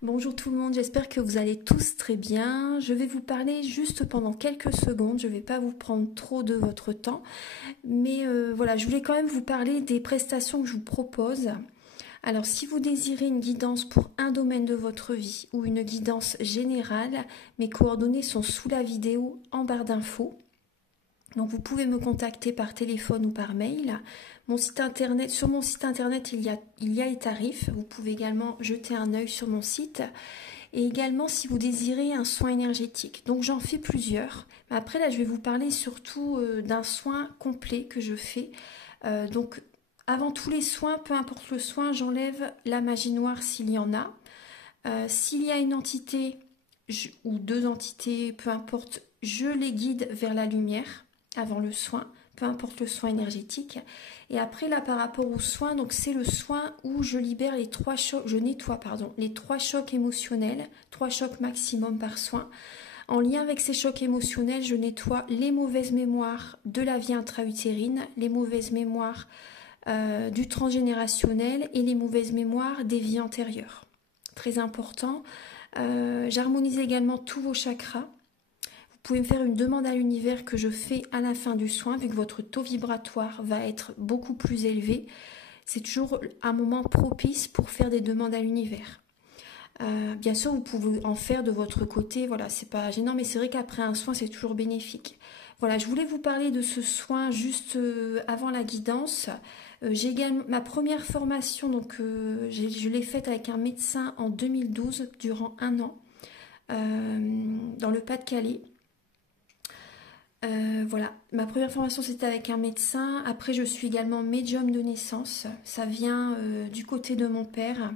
Bonjour tout le monde, j'espère que vous allez tous très bien. Je vais vous parler juste pendant quelques secondes, je ne vais pas vous prendre trop de votre temps. Mais voilà, je voulais quand même vous parler des prestations que je vous propose. Alors si vous désirez une guidance pour un domaine de votre vie ou une guidance générale, mes coordonnées sont sous la vidéo en barre d'infos. Donc vous pouvez me contacter par téléphone ou par mail. Sur mon site internet, il y a les tarifs. Vous pouvez également jeter un œil sur mon site. Et également si vous désirez un soin énergétique. Donc j'en fais plusieurs. Mais après là, je vais vous parler surtout d'un soin complet que je fais. Donc avant tous les soins, peu importe le soin, j'enlève la magie noire s'il y en a. S'il y a une entité ou deux entités, peu importe, je les guide vers la lumière avant le soin, peu importe le soin énergétique. Et après là par rapport au soin, donc c'est le soin où je libère les trois chocs, je nettoie les trois chocs émotionnels, 3 chocs maximum par soin. En lien avec ces chocs émotionnels, je nettoie les mauvaises mémoires de la vie intra-utérine, les mauvaises mémoires du transgénérationnel et les mauvaises mémoires des vies antérieures. Très important. J'harmonise également tous vos chakras. Vous pouvez me faire une demande à l'univers que je fais à la fin du soin, vu que votre taux vibratoire va être beaucoup plus élevé. C'est toujours un moment propice pour faire des demandes à l'univers. Bien sûr, vous pouvez en faire de votre côté, voilà, c'est pas gênant, mais c'est vrai qu'après un soin, c'est toujours bénéfique. Voilà, je voulais vous parler de ce soin juste avant la guidance. J'ai également ma première formation, donc je l'ai faite avec un médecin en 2012, durant 1 an, dans le Pas-de-Calais. Voilà, ma première formation c'était avec un médecin. Après, je suis également médium de naissance. Ça vient du côté de mon père,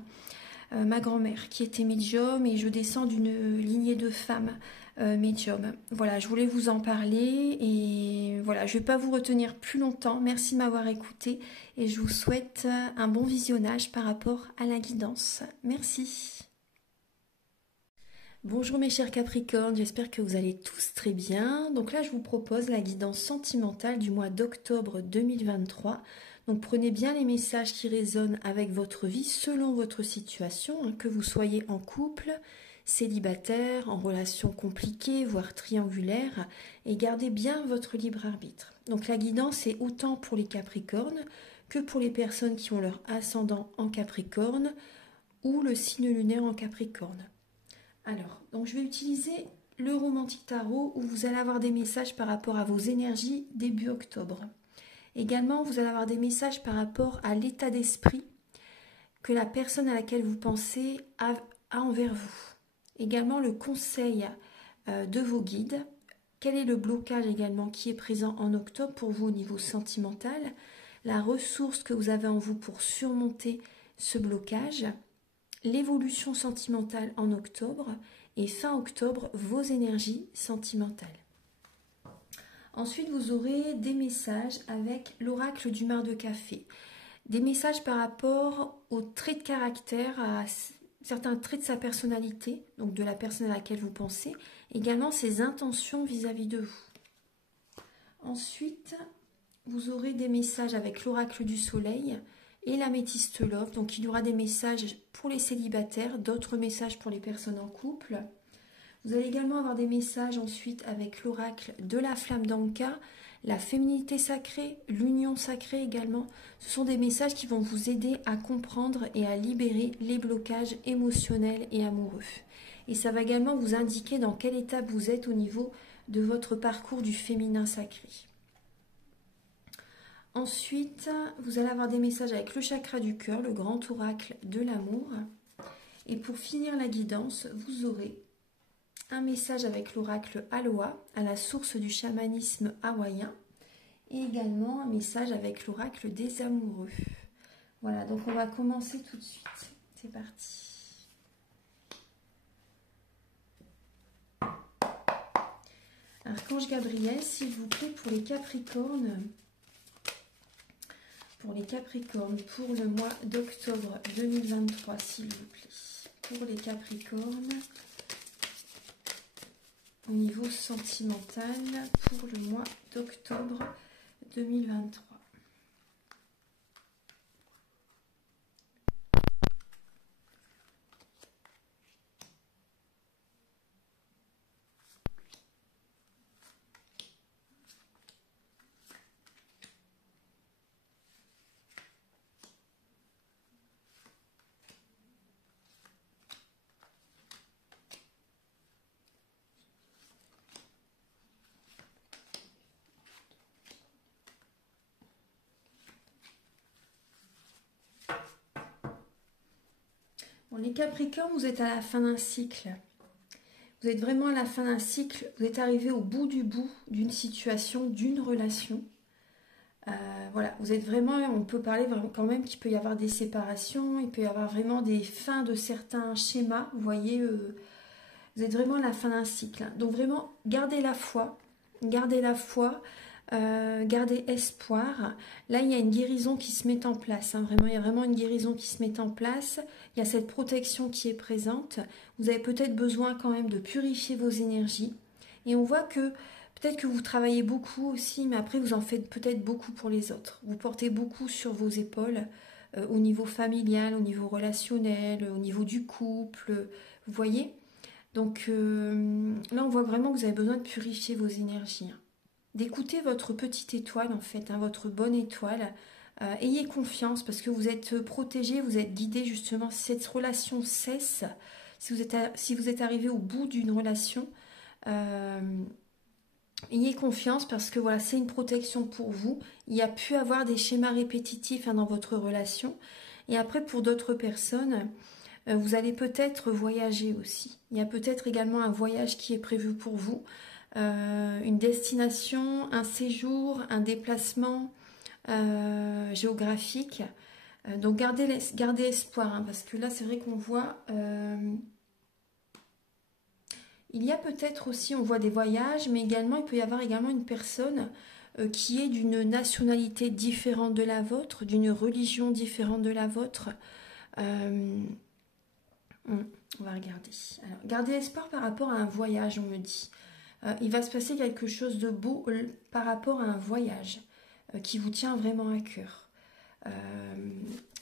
ma grand-mère qui était médium, et je descends d'une lignée de femmes médium. Voilà, je voulais vous en parler et voilà, je ne vais pas vous retenir plus longtemps. Merci de m'avoir écouté et je vous souhaite un bon visionnage par rapport à la guidance. Merci. Bonjour mes chers Capricornes, j'espère que vous allez tous très bien. Donc là, je vous propose la guidance sentimentale du mois d'octobre 2023. Donc prenez bien les messages qui résonnent avec votre vie selon votre situation, que vous soyez en couple, célibataire, en relation compliquée, voire triangulaire, et gardez bien votre libre arbitre. Donc la guidance est autant pour les Capricornes que pour les personnes qui ont leur ascendant en Capricorne ou le signe lunaire en Capricorne. Alors, donc je vais utiliser le Romantique Tarot où vous allez avoir des messages par rapport à vos énergies début octobre. Également, vous allez avoir des messages par rapport à l'état d'esprit que la personne à laquelle vous pensez a envers vous. Également, le conseil de vos guides. Quel est le blocage également qui est présent en octobre pour vous au niveau sentimental? La ressource que vous avez en vous pour surmonter ce blocage. L'évolution sentimentale en octobre et fin octobre, vos énergies sentimentales. Ensuite, vous aurez des messages avec l'oracle du mar de café. Des messages par rapport aux traits de caractère, à certains traits de sa personnalité, donc de la personne à laquelle vous pensez, également ses intentions vis-à-vis de vous. Ensuite, vous aurez des messages avec l'oracle du soleil et l'améthyste love. Donc il y aura des messages pour les célibataires, d'autres messages pour les personnes en couple. Vous allez également avoir des messages ensuite avec l'oracle de la flamme d'Anka, la féminité sacrée, l'union sacrée également. Ce sont des messages qui vont vous aider à comprendre et à libérer les blocages émotionnels et amoureux. Et ça va également vous indiquer dans quelle étape vous êtes au niveau de votre parcours du féminin sacré. Ensuite, vous allez avoir des messages avec le chakra du cœur, le grand oracle de l'amour. Et pour finir la guidance, vous aurez un message avec l'oracle Aloha, à la source du chamanisme hawaïen. Et également un message avec l'oracle des amoureux. Voilà, donc on va commencer tout de suite. C'est parti. Archange Gabriel, s'il vous plaît, pour les Capricornes. Pour les Capricornes, pour le mois d'octobre 2023, s'il vous plaît. Pour les Capricornes, au niveau sentimental, pour le mois d'octobre 2023. Bon, les Capricornes, vous êtes à la fin d'un cycle. Vous êtes vraiment à la fin d'un cycle. Vous êtes arrivé au bout du bout d'une situation, d'une relation. Voilà, vous êtes vraiment, on peut parler vraiment quand même qu'il peut y avoir des séparations, il peut y avoir vraiment des fins de certains schémas. Vous voyez, vous êtes vraiment à la fin d'un cycle. Donc vraiment, gardez la foi, gardez la foi. Gardez espoir. Là, il y a une guérison qui se met en place. Hein. Vraiment, il y a vraiment une guérison qui se met en place. Il y a cette protection qui est présente. Vous avez peut-être besoin quand même de purifier vos énergies. Et on voit que peut-être que vous travaillez beaucoup aussi, mais après, vous en faites peut-être beaucoup pour les autres. Vous portez beaucoup sur vos épaules, au niveau familial, au niveau relationnel, au niveau du couple. Vous voyez? Donc là, on voit vraiment que vous avez besoin de purifier vos énergies. Hein. D'écouter votre petite étoile en fait, hein, votre bonne étoile. Ayez confiance parce que vous êtes protégé, vous êtes guidé justement. Si cette relation cesse, si vous êtes arrivé au bout d'une relation, ayez confiance parce que voilà, c'est une protection pour vous. Il y a pu avoir des schémas répétitifs hein, dans votre relation. Et après, pour d'autres personnes, vous allez peut-être voyager aussi. Il y a peut-être également un voyage qui est prévu pour vous. Une destination, un séjour, un déplacement géographique. Donc gardez espoir, hein, parce que là c'est vrai qu'on voit, il y a peut-être aussi, on voit des voyages, mais également il peut y avoir également une personne qui est d'une nationalité différente de la vôtre, d'une religion différente de la vôtre. On va regarder. Alors, gardez espoir par rapport à un voyage, on me dit. Il va se passer quelque chose de beau par rapport à un voyage qui vous tient vraiment à cœur.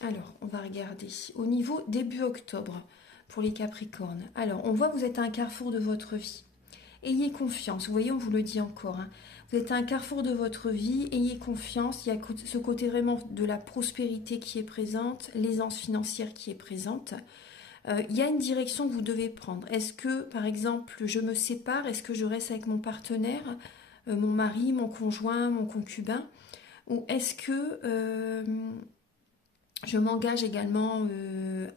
Alors, on va regarder. Au niveau début octobre, pour les Capricornes. Alors, on voit que vous êtes à un carrefour de votre vie. Ayez confiance. Vous voyez, on vous le dit encore. Hein. Vous êtes à un carrefour de votre vie. Ayez confiance. Il y a ce côté vraiment de la prospérité qui est présente, l'aisance financière qui est présente. Il y a une direction que vous devez prendre. Est-ce que, par exemple, je me sépare? Est-ce que je reste avec mon partenaire, mon mari, mon conjoint, mon concubin? Ou est-ce que je m'engage également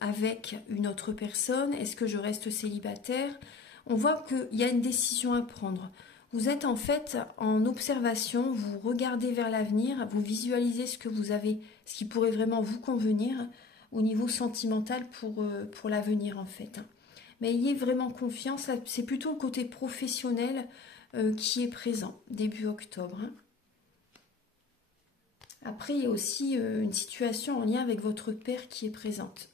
avec une autre personne? Est-ce que je reste célibataire? On voit qu'il y a une décision à prendre. Vous êtes en fait en observation, vous regardez vers l'avenir, vous visualisez ce que vous avez, ce qui pourrait vraiment vous convenir au niveau sentimental pour l'avenir en fait. Mais ayez vraiment confiance, c'est plutôt le côté professionnel qui est présent début octobre. Hein. Après, il y a aussi une situation en lien avec votre père qui est présente.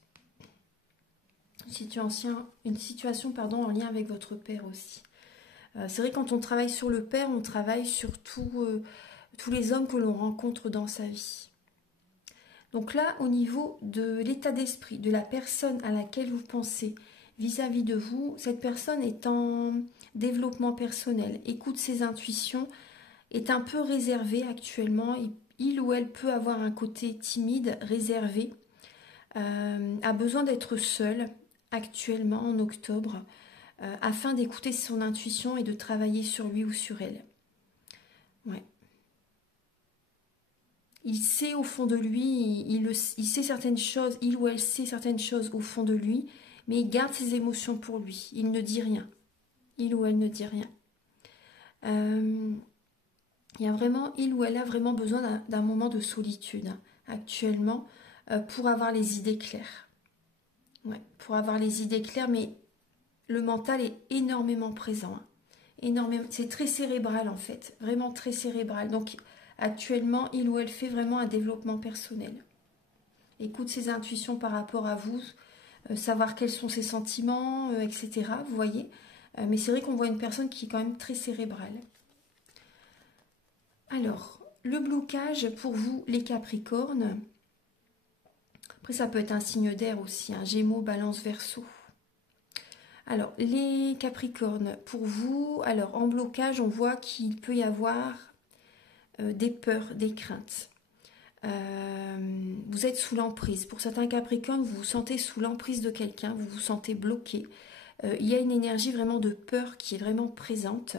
Une situation en lien avec votre père aussi. C'est vrai, quand on travaille sur le père, on travaille sur tous les hommes que l'on rencontre dans sa vie. Donc là, au niveau de l'état d'esprit, de la personne à laquelle vous pensez vis-à-vis de vous, cette personne est en développement personnel, écoute ses intuitions, est un peu réservée actuellement, il ou elle peut avoir un côté timide, réservé, a besoin d'être seul actuellement en octobre, afin d'écouter son intuition et de travailler sur lui ou sur elle. Ouais. Il sait au fond de lui, il sait certaines choses, il ou elle sait certaines choses au fond de lui, mais il garde ses émotions pour lui. Il ne dit rien. Il ou elle ne dit rien. Il ou elle a vraiment besoin d'un moment de solitude hein, actuellement pour avoir les idées claires. Ouais, pour avoir les idées claires, mais le mental est énormément présent. Hein. Énormément, c'est très cérébral en fait, vraiment très cérébral. Donc actuellement, il ou elle fait vraiment un développement personnel. Écoute ses intuitions par rapport à vous, savoir quels sont ses sentiments, etc. Vous voyez. Mais c'est vrai qu'on voit une personne qui est quand même très cérébrale. Alors, le blocage pour vous, les Capricornes. Après, ça peut être un signe d'air aussi, un Gémeaux, Balance, Verseau. Alors, les Capricornes, pour vous, alors en blocage, on voit qu'il peut y avoir des peurs, des craintes. Vous êtes sous l'emprise. Pour certains Capricornes, vous vous sentez sous l'emprise de quelqu'un, vous vous sentez bloqué. Il y a une énergie vraiment de peur qui est vraiment présente.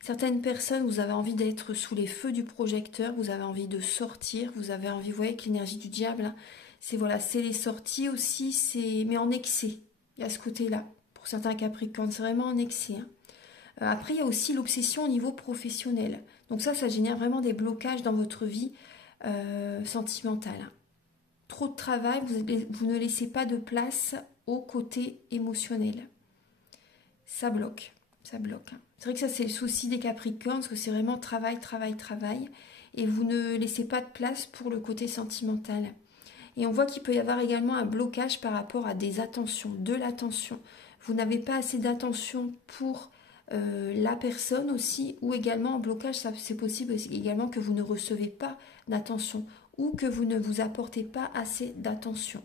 Certaines personnes, vous avez envie d'être sous les feux du projecteur, vous avez envie de sortir, vous avez envie, vous voyez, que l'énergie du diable, hein, c'est voilà, c'est les sorties aussi, mais en excès. Il y a ce côté-là. Pour certains Capricornes, c'est vraiment un excès. Hein. Après, il y a aussi l'obsession au niveau professionnel. Donc ça génère vraiment des blocages dans votre vie sentimentale. Trop de travail, vous ne laissez pas de place au côté émotionnel. Ça bloque, ça bloque. C'est vrai que ça, c'est le souci des Capricornes, parce que c'est vraiment travail, travail, travail. Et vous ne laissez pas de place pour le côté sentimental. Et on voit qu'il peut y avoir également un blocage par rapport à des attentions, de l'attention. Vous n'avez pas assez d'attention pour la personne aussi, ou également en blocage, c'est possible également que vous ne recevez pas d'attention, ou que vous ne vous apportez pas assez d'attention.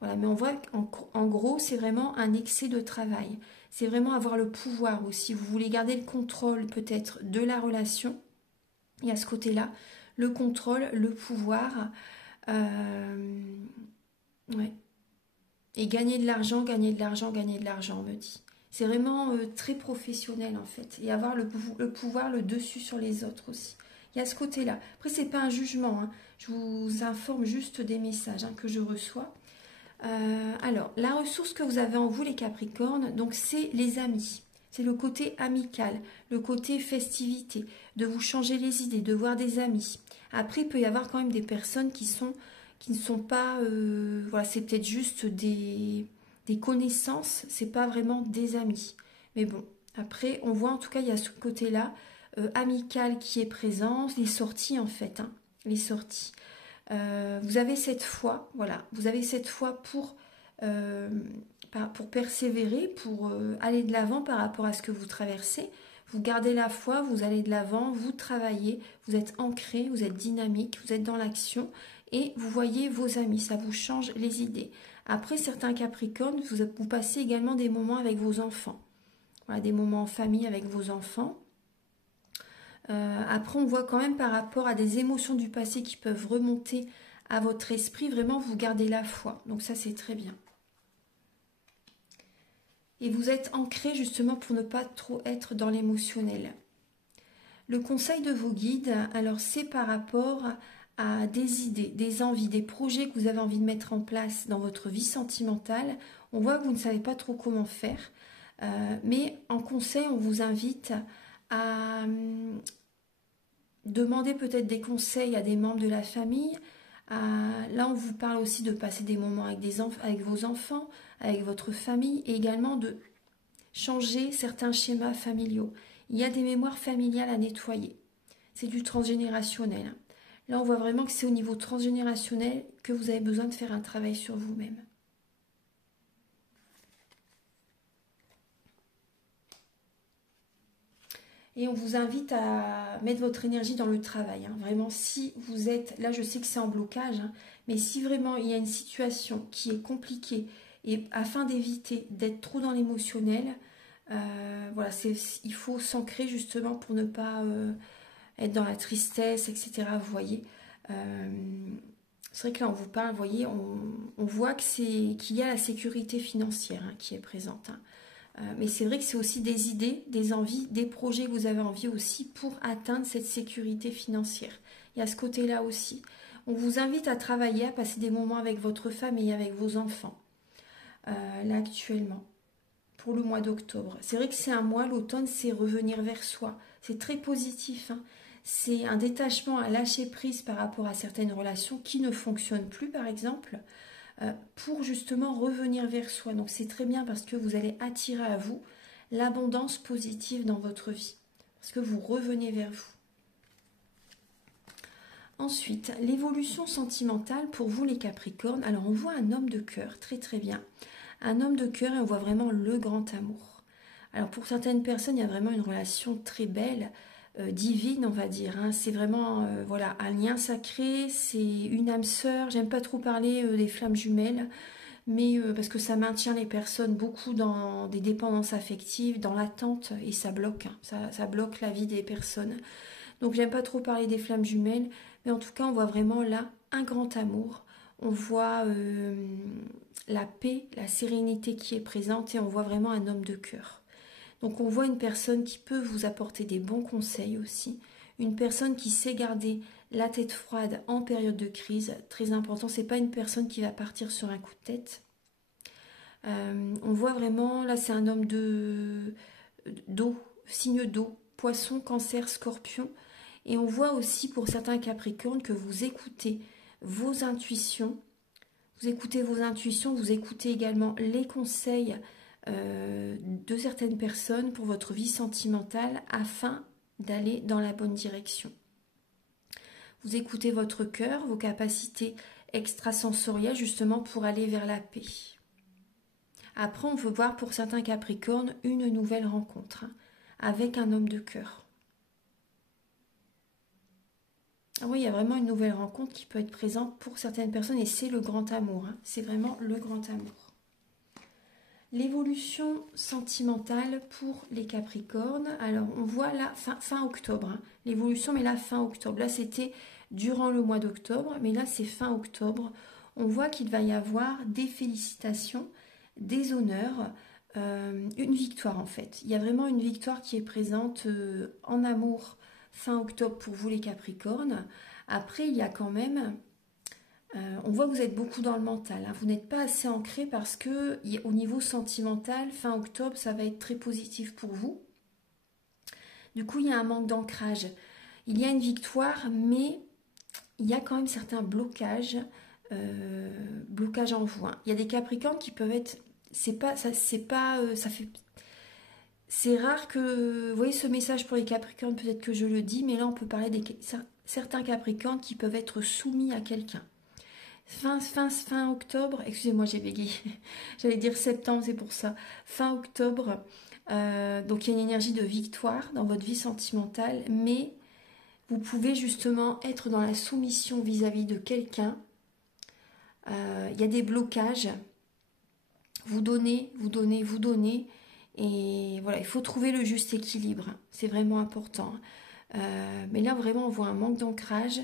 Voilà, mais on voit qu'en gros, c'est vraiment un excès de travail. C'est vraiment avoir le pouvoir aussi. Vous voulez garder le contrôle peut-être de la relation. Et à ce côté-là, le contrôle, le pouvoir. Ouais. Et gagner de l'argent, gagner de l'argent, gagner de l'argent, on me dit. C'est vraiment très professionnel en fait. Et avoir le pouvoir, le dessus sur les autres aussi. Il y a ce côté-là. Après, c'est pas un jugement. Hein. Je vous informe juste des messages que je reçois. Alors, la ressource que vous avez en vous, les Capricornes, donc c'est les amis. C'est le côté amical, le côté festivité, de vous changer les idées, de voir des amis. Après, il peut y avoir quand même des personnes qui ne sont pas... voilà, c'est peut-être juste des connaissances, c'est pas vraiment des amis. Mais bon, après, on voit en tout cas, il y a ce côté-là, amical qui est présent, les sorties en fait, hein, les sorties. Vous avez cette foi, voilà, vous avez cette foi pour persévérer, pour aller de l'avant par rapport à ce que vous traversez. Vous gardez la foi, vous allez de l'avant, vous travaillez, vous êtes ancré, vous êtes dynamique, vous êtes dans l'action et vous voyez vos amis, ça vous change les idées. Après, certains Capricornes, vous passez également des moments avec vos enfants. Voilà, des moments en famille avec vos enfants. Après, on voit quand même par rapport à des émotions du passé qui peuvent remonter à votre esprit, vraiment vous gardez la foi. Donc ça, c'est très bien. Et vous êtes ancré justement pour ne pas trop être dans l'émotionnel. Le conseil de vos guides, alors c'est par rapport à des idées, des envies, des projets que vous avez envie de mettre en place dans votre vie sentimentale. On voit que vous ne savez pas trop comment faire. Mais en conseil, on vous invite à demander peut-être des conseils à des membres de la famille. Là, on vous parle aussi de passer des moments avec vos enfants, avec votre famille, et également de changer certains schémas familiaux. Il y a des mémoires familiales à nettoyer. C'est du transgénérationnel. Là, on voit vraiment que c'est au niveau transgénérationnel que vous avez besoin de faire un travail sur vous-même. Et on vous invite à mettre votre énergie dans le travail. Hein. Vraiment, si vous êtes... Là, je sais que c'est en blocage, hein, mais si vraiment il y a une situation qui est compliquée, et afin d'éviter d'être trop dans l'émotionnel, voilà, il faut s'ancrer justement pour ne pas être dans la tristesse, etc. Vous voyez. C'est vrai que là, on vous parle, vous voyez, on voit qu'il y a la sécurité financière hein, qui est présente. Hein. Mais c'est vrai que c'est aussi des idées, des envies, des projets que vous avez envie aussi pour atteindre cette sécurité financière. Il y a ce côté-là aussi. On vous invite à travailler, à passer des moments avec votre famille, avec vos enfants, là actuellement, pour le mois d'octobre. C'est vrai que c'est un mois, l'automne, c'est revenir vers soi. C'est très positif. Hein. C'est un détachement à lâcher prise par rapport à certaines relations qui ne fonctionnent plus, par exemple. Pour justement revenir vers soi. Donc c'est très bien parce que vous allez attirer à vous l'abondance positive dans votre vie. Parce que vous revenez vers vous. Ensuite, l'évolution sentimentale pour vous les Capricornes. Alors on voit un homme de cœur, très très bien. Un homme de cœur et on voit vraiment le grand amour. Alors pour certaines personnes, il y a vraiment une relation très belle, divine on va dire. Hein. C'est vraiment voilà, un lien sacré, c'est une âme sœur. J'aime pas trop parler des flammes jumelles, mais parce que ça maintient les personnes beaucoup dans des dépendances affectives, dans l'attente, et ça bloque. Hein. Ça bloque la vie des personnes. Donc j'aime pas trop parler des flammes jumelles, mais en tout cas on voit vraiment là un grand amour. On voit la paix, la sérénité qui est présente et on voit vraiment un homme de cœur. Donc on voit une personne qui peut vous apporter des bons conseils aussi. Une personne qui sait garder la tête froide en période de crise. Très important, c'est pas une personne qui va partir sur un coup de tête. On voit vraiment, là c'est un homme d'eau, signe d'eau, poisson, cancer, scorpion. Et on voit aussi pour certains capricornes que vous écoutez vos intuitions. Vous écoutez également les conseils de certaines personnes pour votre vie sentimentale afin d'aller dans la bonne direction. Vous écoutez votre cœur, vos capacités extrasensorielles justement pour aller vers la paix. Après, on peut voir pour certains capricornes une nouvelle rencontre avec un homme de cœur. Ah oui, il y a vraiment une nouvelle rencontre qui peut être présente pour certaines personnes et c'est le grand amour. C'est vraiment le grand amour. L'évolution sentimentale pour les Capricornes. Alors, on voit là, fin octobre. L'évolution, mais là, fin octobre. Là, c'était durant le mois d'octobre, mais là, c'est fin octobre. On voit qu'il va y avoir des félicitations, des honneurs, une victoire en fait. Il y a vraiment une victoire qui est présente en amour fin octobre pour vous les Capricornes. Après, il y a quand même... on voit que vous êtes beaucoup dans le mental. Vous n'êtes pas assez ancré parce que au niveau sentimental, fin octobre, ça va être très positif pour vous. Du coup, il y a un manque d'ancrage. Il y a une victoire, mais il y a quand même certains blocages en vous. Il y a des Capricornes qui peuvent être... C'est rare que... Vous voyez ce message pour les Capricornes, peut-être que je le dis, mais là, on peut parler de certains Capricornes qui peuvent être soumis à quelqu'un. Fin octobre, excusez-moi j'ai bégayé, j'allais dire septembre, c'est pour ça. Fin octobre, donc il y a une énergie de victoire dans votre vie sentimentale, mais vous pouvez justement être dans la soumission vis-à-vis de quelqu'un. Il y a des blocages, vous donnez, et voilà, il faut trouver le juste équilibre, c'est vraiment important. Mais là vraiment on voit un manque d'ancrage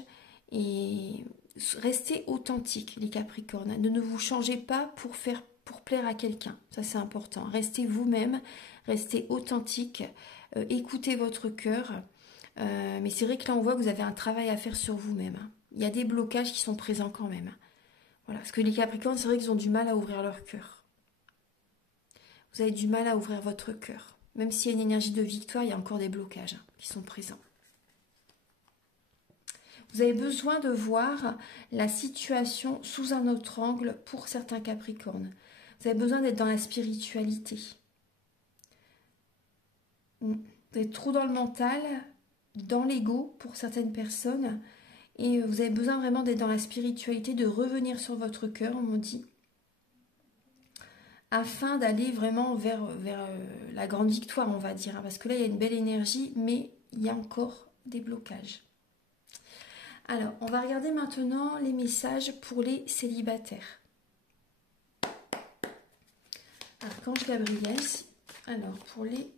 et... Restez authentique les Capricornes, ne vous changez pas pour plaire à quelqu'un, ça c'est important. Restez vous-même, restez authentique, écoutez votre cœur, mais c'est vrai que là on voit que vous avez un travail à faire sur vous-même. Il y a des blocages qui sont présents quand même. Voilà, parce que les Capricornes, c'est vrai qu'ils ont du mal à ouvrir leur cœur. Vous avez du mal à ouvrir votre cœur. Même s'il y a une énergie de victoire, il y a encore des blocages qui sont présents. Vous avez besoin de voir la situation sous un autre angle pour certains Capricornes. Vous avez besoin d'être dans la spiritualité. Vous êtes trop dans le mental, dans l'ego pour certaines personnes. Et vous avez besoin vraiment d'être dans la spiritualité, de revenir sur votre cœur, on me dit. Afin d'aller vraiment vers la grande victoire, on va dire. Parce que là, il y a une belle énergie, mais il y a encore des blocages. Alors, on va regarder maintenant les messages pour les célibataires. Archange Gabriel. Alors, pour les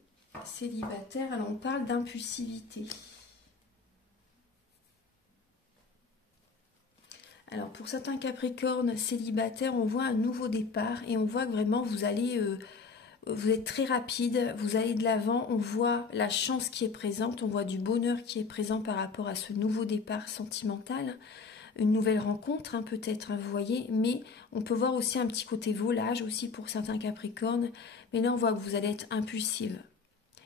célibataires, alors on parle d'impulsivité. Alors, pour certains Capricornes célibataires, on voit un nouveau départ et on voit que vraiment vous êtes très rapide, vous allez de l'avant, on voit la chance qui est présente, on voit du bonheur qui est présent par rapport à ce nouveau départ sentimental, une nouvelle rencontre peut-être, vous voyez, mais on peut voir aussi un petit côté volage aussi pour certains Capricornes, mais là on voit que vous allez être impulsive.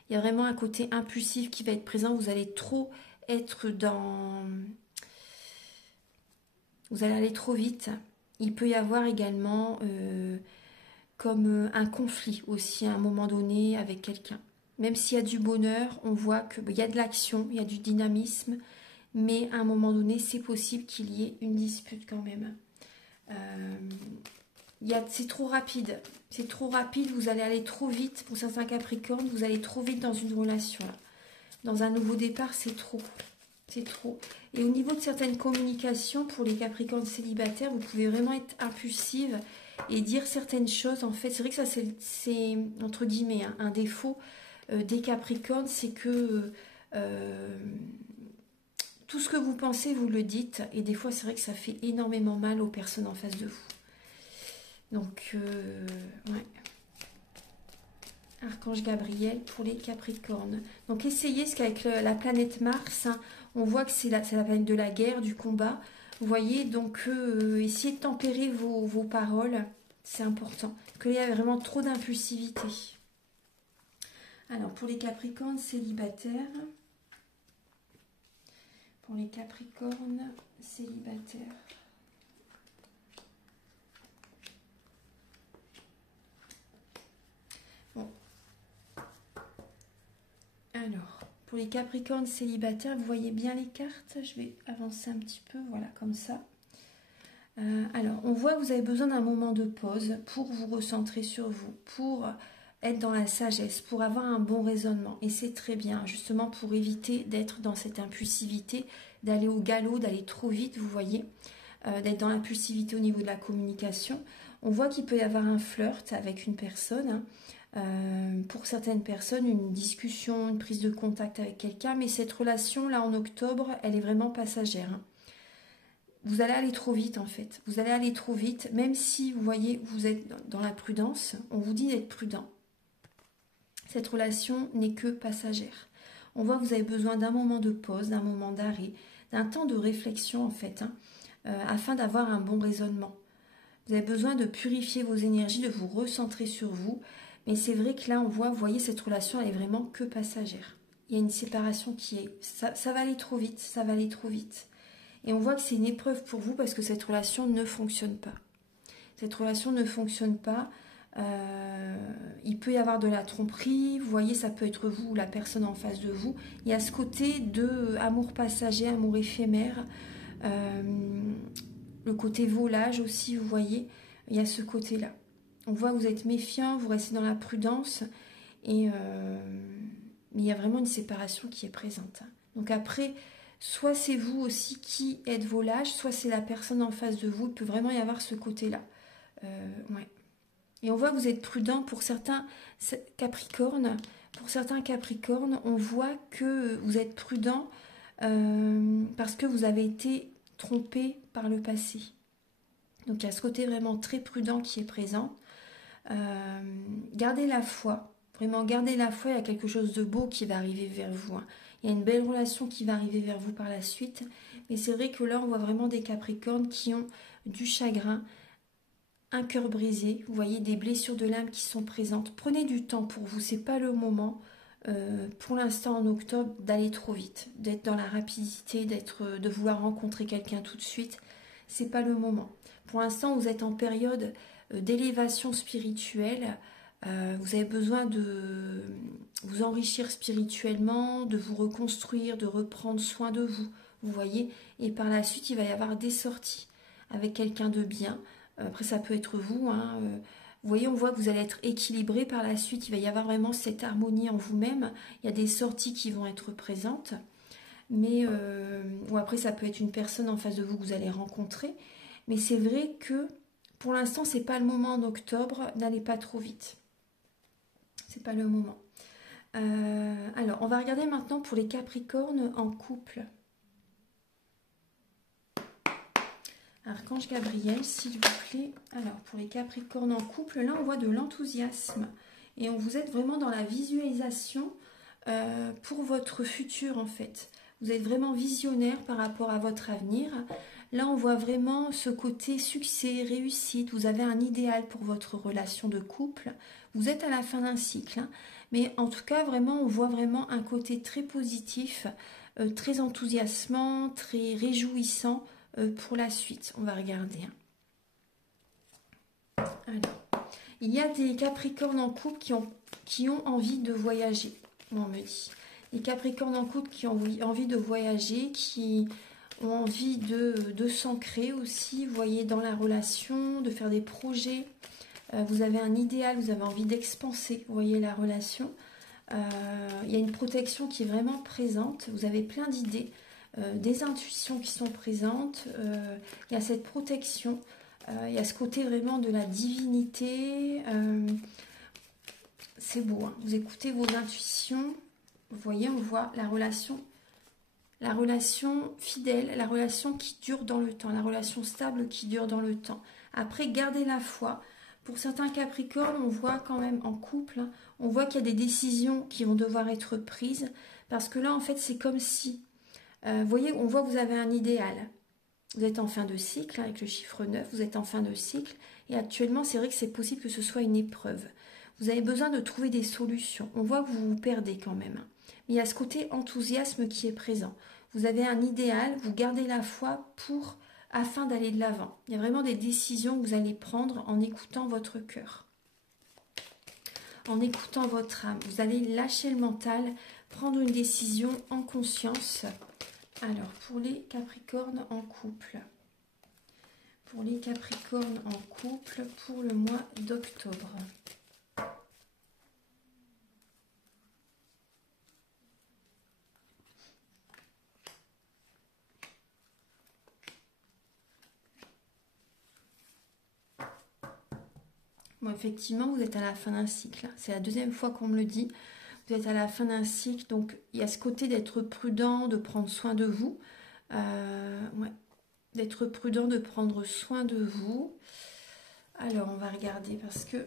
Il y a vraiment un côté impulsif qui va être présent, vous allez trop être dans... Vous allez aller trop vite. Il peut y avoir également... comme un conflit aussi à un moment donné avec quelqu'un. Même s'il y a du bonheur, on voit qu'il y a de l'action, il y a du dynamisme, mais à un moment donné, c'est possible qu'il y ait une dispute quand même. C'est trop rapide, vous allez aller trop vite pour certains Capricornes, vous allez trop vite dans une relation. Là. Dans un nouveau départ, c'est trop. Et au niveau de certaines communications, pour les Capricornes célibataires, vous pouvez vraiment être impulsive et dire certaines choses. En fait, c'est vrai que ça, c'est entre guillemets un défaut des Capricornes, c'est que tout ce que vous pensez, vous le dites. Et des fois, c'est vrai que ça fait énormément mal aux personnes en face de vous. Donc, ouais. Archange Gabriel pour les Capricornes. Donc, essayez, parce qu'avec la planète Mars, on voit que c'est la planète de la guerre, du combat. Vous voyez, donc essayez de tempérer vos paroles. C'est important. Parce qu'il y a vraiment trop d'impulsivité. Alors, pour les Capricornes célibataires. Pour les Capricornes célibataires. Bon. Alors, pour les Capricornes célibataires, vous voyez bien les cartes. Je vais avancer un petit peu, voilà, comme ça. Alors, on voit que vous avez besoin d'un moment de pause pour vous recentrer sur vous, pour être dans la sagesse, pour avoir un bon raisonnement. Et c'est très bien, justement, pour éviter d'être dans cette impulsivité, d'aller au galop, d'aller trop vite, vous voyez, d'être dans l'impulsivité au niveau de la communication. On voit qu'il peut y avoir un flirt avec une personne, pour certaines personnes, une discussion, une prise de contact avec quelqu'un, mais cette relation-là, en octobre, elle est vraiment passagère. Vous allez aller trop vite en fait, vous allez aller trop vite, même si vous voyez, vous êtes dans la prudence, on vous dit d'être prudent. Cette relation n'est que passagère. On voit que vous avez besoin d'un moment de pause, d'un moment d'arrêt, d'un temps de réflexion en fait, afin d'avoir un bon raisonnement. Vous avez besoin de purifier vos énergies, de vous recentrer sur vous, mais c'est vrai que là on voit, vous voyez, cette relation elle est vraiment que passagère. Il y a une séparation qui est, ça va aller trop vite, ça va aller trop vite. Et on voit que c'est une épreuve pour vous parce que cette relation ne fonctionne pas. Cette relation ne fonctionne pas. Il peut y avoir de la tromperie. Vous voyez, ça peut être vous ou la personne en face de vous. Il y a ce côté de amour passager, amour éphémère. Le côté volage aussi, vous voyez. Il y a ce côté-là. On voit que vous êtes méfiant, vous restez dans la prudence. Mais il y a vraiment une séparation qui est présente. Donc après... Soit c'est vous aussi qui êtes volage, soit c'est la personne en face de vous. Il peut vraiment y avoir ce côté-là. Ouais. Et on voit que vous êtes prudent pour certains Capricornes. Pour certains Capricornes, on voit que vous êtes prudent parce que vous avez été trompé par le passé. Donc il y a ce côté vraiment très prudent qui est présent. Gardez la foi. Vraiment, gardez la foi. Il y a quelque chose de beau qui va arriver vers vous. Hein. Il y a une belle relation qui va arriver vers vous par la suite. Mais c'est vrai que là, on voit vraiment des Capricornes qui ont du chagrin, un cœur brisé. Vous voyez des blessures de l'âme qui sont présentes. Prenez du temps pour vous. C'est pas le moment, pour l'instant en octobre, d'aller trop vite, d'être dans la rapidité, de vouloir rencontrer quelqu'un tout de suite. C'est pas le moment. Pour l'instant, vous êtes en période d'élévation spirituelle. Vous avez besoin de vous enrichir spirituellement, de vous reconstruire, de reprendre soin de vous, vous voyez. Et par la suite, il va y avoir des sorties avec quelqu'un de bien. Après, ça peut être vous. Hein. Vous voyez, on voit que vous allez être équilibré par la suite. Il va y avoir vraiment cette harmonie en vous-même. Il y a des sorties qui vont être présentes. Mais ou après, ça peut être une personne en face de vous que vous allez rencontrer. Mais c'est vrai que pour l'instant, c'est pas le moment en octobre. N'allez pas trop vite. C'est pas le moment. Alors, on va regarder maintenant pour les Capricornes en couple. Archange Gabriel, s'il vous plaît. Alors, pour les Capricornes en couple, là, on voit de l'enthousiasme. Et on vous êtes vraiment dans la visualisation pour votre futur, en fait. Vous êtes vraiment visionnaire par rapport à votre avenir. Là, on voit vraiment ce côté succès, réussite. Vous avez un idéal pour votre relation de couple. Vous êtes à la fin d'un cycle. Hein. Mais en tout cas, vraiment, on voit vraiment un côté très positif, très enthousiasmant, très réjouissant pour la suite. On va regarder. Hein. Alors, il y a des Capricornes en couple qui ont envie de voyager, on me dit. Les Capricornes en couple qui ont envie de voyager, qui ont envie de s'ancrer aussi, vous voyez, dans la relation, de faire des projets. Vous avez un idéal, vous avez envie d'expanser, vous voyez, la relation. Il y a une protection qui est vraiment présente. Vous avez plein d'idées, des intuitions qui sont présentes. Il y a cette protection. Il y a ce côté vraiment de la divinité. C'est beau, hein. Vous écoutez vos intuitions. Vous voyez, on voit la relation fidèle, la relation qui dure dans le temps, la relation stable qui dure dans le temps. Après, gardez la foi. Pour certains Capricornes, on voit quand même en couple, hein, on voit qu'il y a des décisions qui vont devoir être prises. Parce que là, en fait, c'est comme si, vous voyez, on voit que vous avez un idéal. Vous êtes en fin de cycle, avec le chiffre 9, vous êtes en fin de cycle. Et actuellement, c'est vrai que c'est possible que ce soit une épreuve. Vous avez besoin de trouver des solutions. On voit que vous vous perdez quand même. Mais il y a ce côté enthousiasme qui est présent. Vous avez un idéal, vous gardez la foi afin d'aller de l'avant. Il y a vraiment des décisions que vous allez prendre en écoutant votre cœur, en écoutant votre âme. Vous allez lâcher le mental, prendre une décision en conscience. Alors, pour les Capricornes en couple. Pour les Capricornes en couple, pour le mois d'octobre. Bon, effectivement, vous êtes à la fin d'un cycle. C'est la deuxième fois qu'on me le dit. Vous êtes à la fin d'un cycle, donc il y a ce côté d'être prudent, de prendre soin de vous. Ouais. D'être prudent, de prendre soin de vous. Alors, on va regarder parce que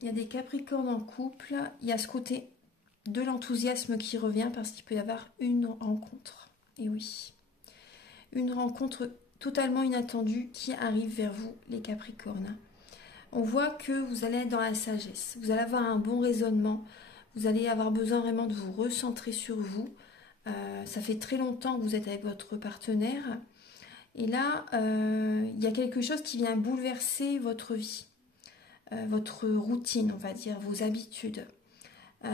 il y a des Capricornes en couple. Il y a ce côté de l'enthousiasme qui revient parce qu'il peut y avoir une rencontre. Et oui, une rencontre totalement inattendue qui arrive vers vous, les Capricornes. On voit que vous allez être dans la sagesse. Vous allez avoir un bon raisonnement. Vous allez avoir besoin vraiment de vous recentrer sur vous. Ça fait très longtemps que vous êtes avec votre partenaire. Et là, il y a quelque chose qui vient bouleverser votre vie, votre routine, on va dire, vos habitudes. Il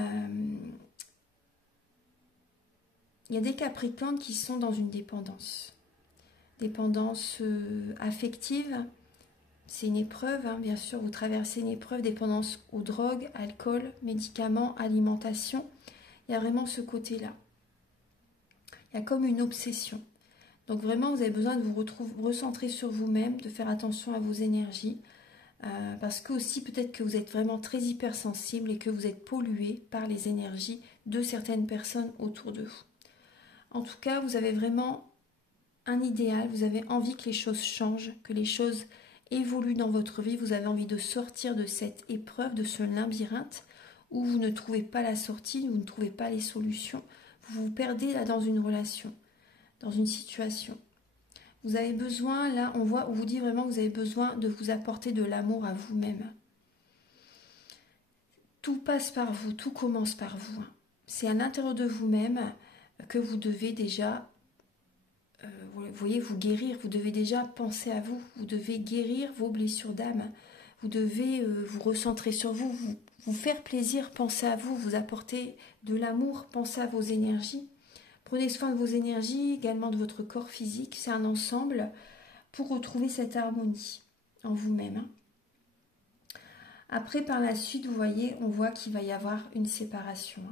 y a des Capricornes qui sont dans une dépendance. Dépendance affective. C'est une épreuve, hein, bien sûr, vous traversez une épreuve, dépendance aux drogues, alcool, médicaments, alimentation. Il y a vraiment ce côté-là. Il y a comme une obsession. Donc vraiment, vous avez besoin de vous recentrer sur vous-même, de faire attention à vos énergies. Parce que aussi, peut-être que vous êtes vraiment très hypersensible et que vous êtes pollué par les énergies de certaines personnes autour de vous. En tout cas, vous avez vraiment un idéal, vous avez envie que les choses changent, que les choses évoluent dans votre vie, vous avez envie de sortir de cette épreuve, de ce labyrinthe où vous ne trouvez pas la sortie, vous ne trouvez pas les solutions, vous vous perdez là dans une relation, dans une situation. Vous avez besoin, là on vous dit vraiment que vous avez besoin de vous apporter de l'amour à vous-même. Tout passe par vous, tout commence par vous. C'est à l'intérieur de vous-même que vous devez déjà vous voyez, vous guérir, vous devez déjà penser à vous, vous devez guérir vos blessures d'âme, vous devez vous recentrer sur vous, vous faire plaisir, penser à vous, vous apporter de l'amour, pensez à vos énergies. Prenez soin de vos énergies, également de votre corps physique, c'est un ensemble pour retrouver cette harmonie en vous-même. Après, par la suite, vous voyez, on voit qu'il va y avoir une séparation.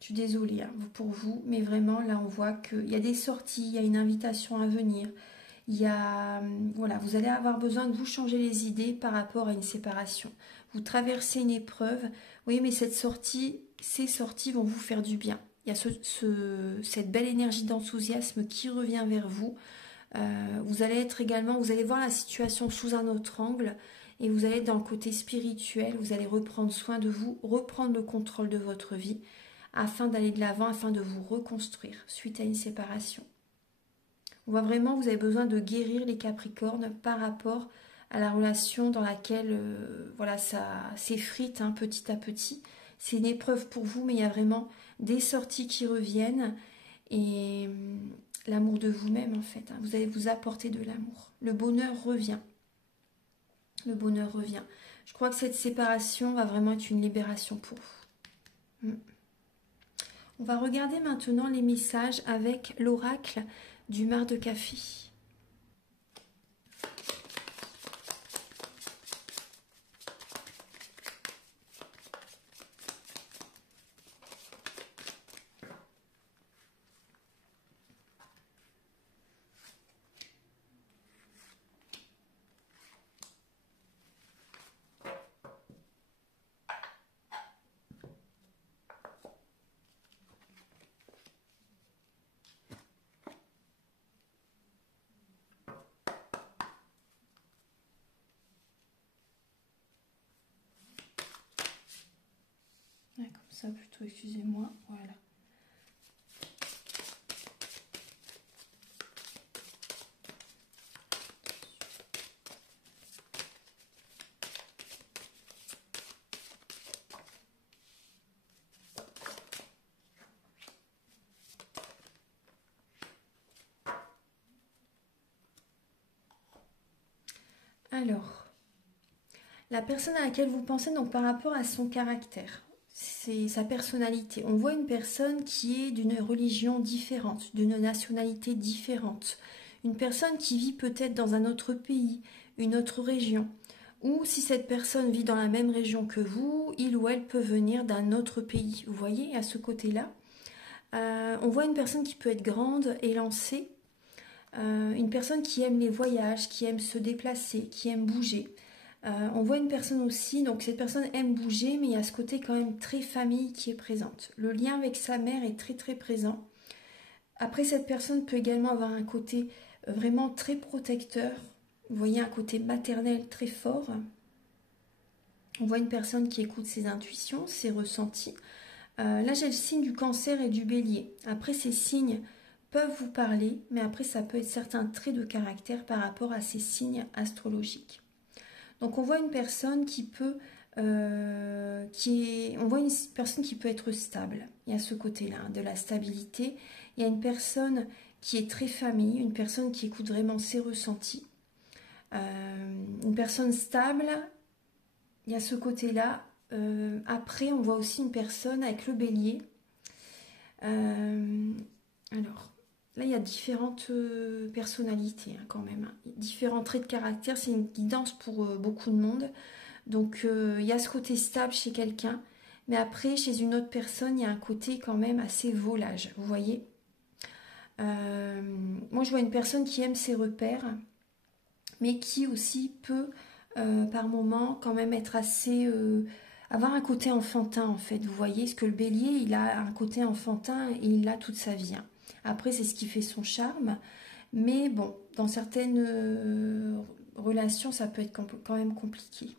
Je suis désolée pour vous, mais vraiment, là, on voit qu'il y a des sorties, il y a une invitation à venir. Il y a, voilà, vous allez avoir besoin de vous changer les idées par rapport à une séparation. Vous traversez une épreuve, oui, mais ces sorties vont vous faire du bien. Il y a cette belle énergie d'enthousiasme qui revient vers vous. Vous allez être également, vous allez voir la situation sous un autre angle et vous allez être dans le côté spirituel. Vous allez reprendre soin de vous, reprendre le contrôle de votre vie, afin d'aller de l'avant, afin de vous reconstruire suite à une séparation. On voit vraiment que vous avez besoin de guérir les Capricornes par rapport à la relation dans laquelle voilà, ça s'effrite petit à petit. C'est une épreuve pour vous, mais il y a vraiment des sorties qui reviennent et l'amour de vous-même en fait. Vous allez vous apporter de l'amour. Le bonheur revient. Le bonheur revient. Je crois que cette séparation va vraiment être une libération pour vous. On va regarder maintenant les messages avec l'oracle du mar de café. Comme ça plutôt, excusez-moi, voilà. Alors, la personne à laquelle vous pensez, donc par rapport à son caractère, c'est sa personnalité. On voit une personne qui est d'une religion différente, d'une nationalité différente. Une personne qui vit peut-être dans un autre pays, une autre région. Ou si cette personne vit dans la même région que vous, il ou elle peut venir d'un autre pays. Vous voyez, à ce côté-là. On voit une personne qui peut être grande, élancée. Une personne qui aime les voyages, qui aime se déplacer, qui aime bouger. On voit une personne aussi, donc cette personne aime bouger, mais il y a ce côté quand même très famille qui est présente. Le lien avec sa mère est très très présent. Après, cette personne peut également avoir un côté vraiment très protecteur. Vous voyez un côté maternel très fort. On voit une personne qui écoute ses intuitions, ses ressentis. Là, j'ai le signe du Cancer et du Bélier. Après, ces signes peuvent vous parler, mais après, ça peut être certains traits de caractère par rapport à ces signes astrologiques. Donc, on voit une personne qui peut, on voit une personne qui peut être stable. Il y a ce côté-là, de la stabilité. Il y a une personne qui est très famille, une personne qui écoute vraiment ses ressentis. Une personne stable, il y a ce côté-là. Après, on voit aussi une personne avec le Bélier. Alors, là, il y a différentes personnalités quand même. Différents traits de caractère. C'est une guidance pour beaucoup de monde. Donc, il y a ce côté stable chez quelqu'un. Mais après, chez une autre personne, il y a un côté quand même assez volage. Vous voyez, moi, je vois une personne qui aime ses repères, mais qui aussi peut, par moment, quand même être assez... avoir un côté enfantin, en fait. Vous voyez, parce que le Bélier, il a un côté enfantin et il l'a toute sa vie. Après, c'est ce qui fait son charme. Mais bon, dans certaines relations, ça peut être quand même compliqué.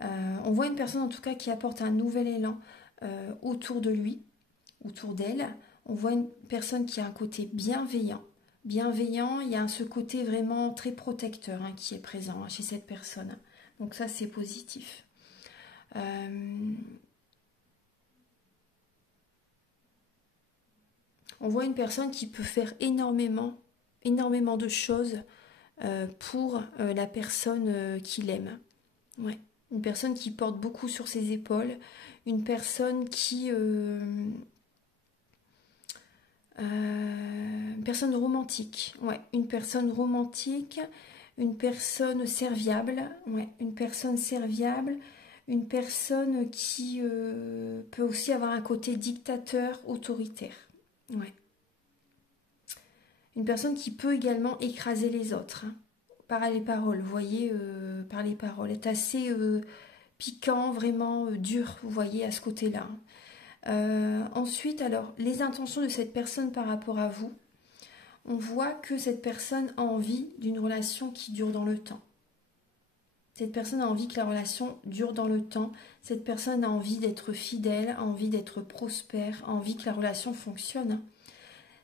On voit une personne, en tout cas, qui apporte un nouvel élan autour de lui, autour d'elle. On voit une personne qui a un côté bienveillant. Bienveillant, il y a ce côté vraiment très protecteur qui est présent chez cette personne. Donc ça, c'est positif. On voit une personne qui peut faire énormément de choses pour la personne qu'il aime. Ouais. Une personne qui porte beaucoup sur ses épaules, une personne qui... une personne romantique, ouais, une personne romantique, une personne serviable, ouais, une personne serviable, une personne qui peut aussi avoir un côté dictateur, autoritaire, ouais. Une personne qui peut également écraser les autres, par les paroles, vous voyez, par les paroles, est assez piquant, vraiment dur, vous voyez, à ce côté-là. Ensuite, alors, les intentions de cette personne par rapport à vous, on voit que cette personne a envie d'une relation qui dure dans le temps. Cette personne a envie que la relation dure dans le temps. Cette personne a envie d'être fidèle, a envie d'être prospère, a envie que la relation fonctionne.